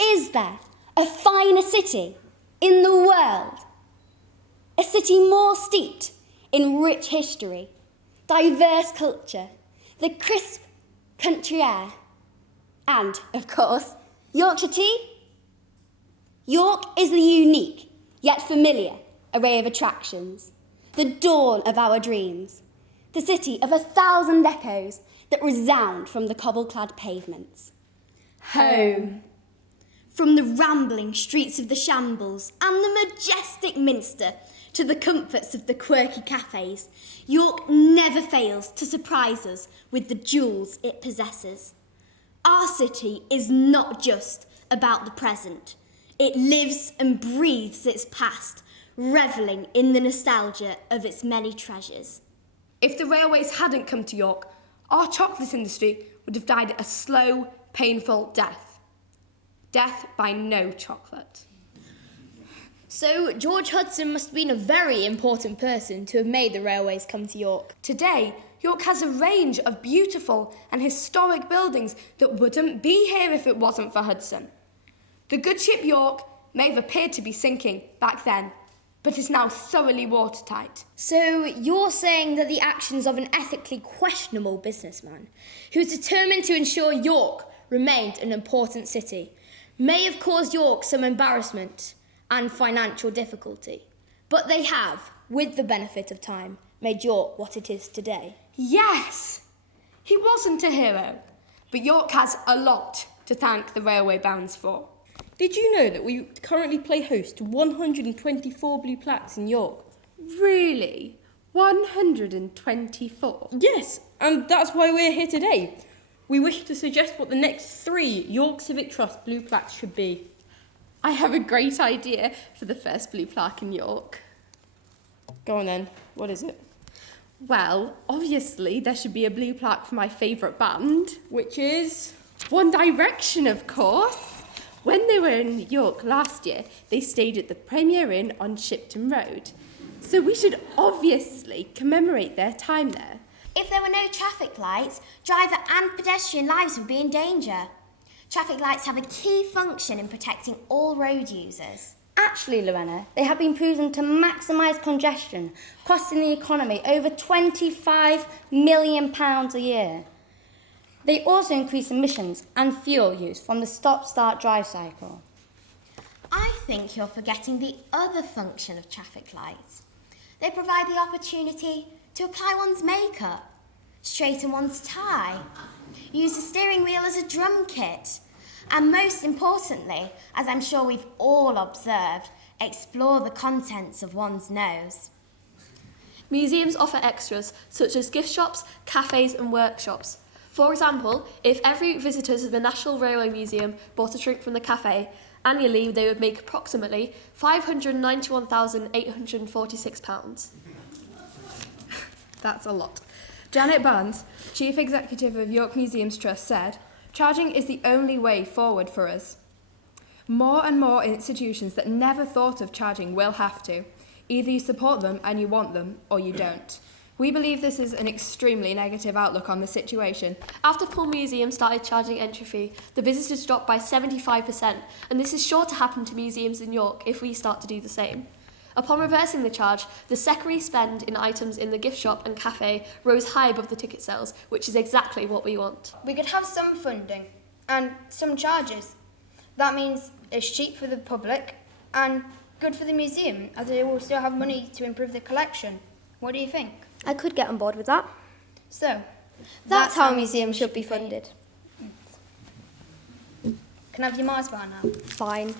Is there a finer city in the world? A city more steeped in rich history, diverse culture, the crisp country air, and, of course, Yorkshire tea? York is the unique, yet familiar, array of attractions, the dawn of our dreams, the city of 1,000 echoes that resound from the cobble-clad pavements. Home. From the rambling streets of the Shambles and the majestic Minster to the comforts of the quirky cafes, York never fails to surprise us with the jewels it possesses. Our city is not just about the present. It lives and breathes its past, revelling in the nostalgia of its many treasures. If the railways hadn't come to York, our chocolate industry would have died a slow, painful death. Death by no chocolate. So George Hudson must have been a very important person to have made the railways come to York. Today, York has a range of beautiful and historic buildings that wouldn't be here if it wasn't for Hudson. The good ship York may have appeared to be sinking back then, but is now thoroughly watertight. So you're saying that the actions of an ethically questionable businessman who was determined to ensure York remained an important city may have caused York some embarrassment and financial difficulty, but they have, with the benefit of time, made York what it is today. Yes! He wasn't a hero, but York has a lot to thank the railway bands for. Did you know that we currently play host to 124 blue plaques in York? Really? 124? Yes, and that's why we're here today. We wish to suggest what the next 3 York Civic Trust blue plaques should be. I have a great idea for the first blue plaque in York. Go on then, what is it? Well, obviously there should be a blue plaque for my favourite band. Which is? One Direction, of course. When they were in York last year, they stayed at the Premier Inn on Shipton Road. So we should obviously commemorate their time there. If there were no traffic lights, driver and pedestrian lives would be in danger. Traffic lights have a key function in protecting all road users. Actually, Lorena, they have been proven to maximise congestion, costing the economy over £25 million a year. They also increase emissions and fuel use from the stop-start-drive cycle. I think you're forgetting the other function of traffic lights. They provide the opportunity to apply one's makeup, straighten one's tie, use the steering wheel as a drum kit, and most importantly, as I'm sure we've all observed, explore the contents of one's nose. Museums offer extras such as gift shops, cafes and workshops. For example, if every visitor to the National Railway Museum bought a drink from the cafe, annually they would make approximately £591,846. That's a lot. Janet Barnes, Chief Executive of York Museums Trust, said, "Charging is the only way forward for us. More and more institutions that never thought of charging will have to. Either you support them and you want them, or you don't. We believe this is an extremely negative outlook on the situation." After Poole Museum started charging entry fee, the visitors dropped by 75%, and this is sure to happen to museums in York if we start to do the same. Upon reversing the charge, the secondary spend in items in the gift shop and cafe rose high above the ticket sales, which is exactly what we want. We could have some funding and some charges. That means it's cheap for the public and good for the museum, as they will still have money to improve the collection. What do you think? I could get on board with that. So, That's how museums should be funded. Can I have your Mars bar now? Fine.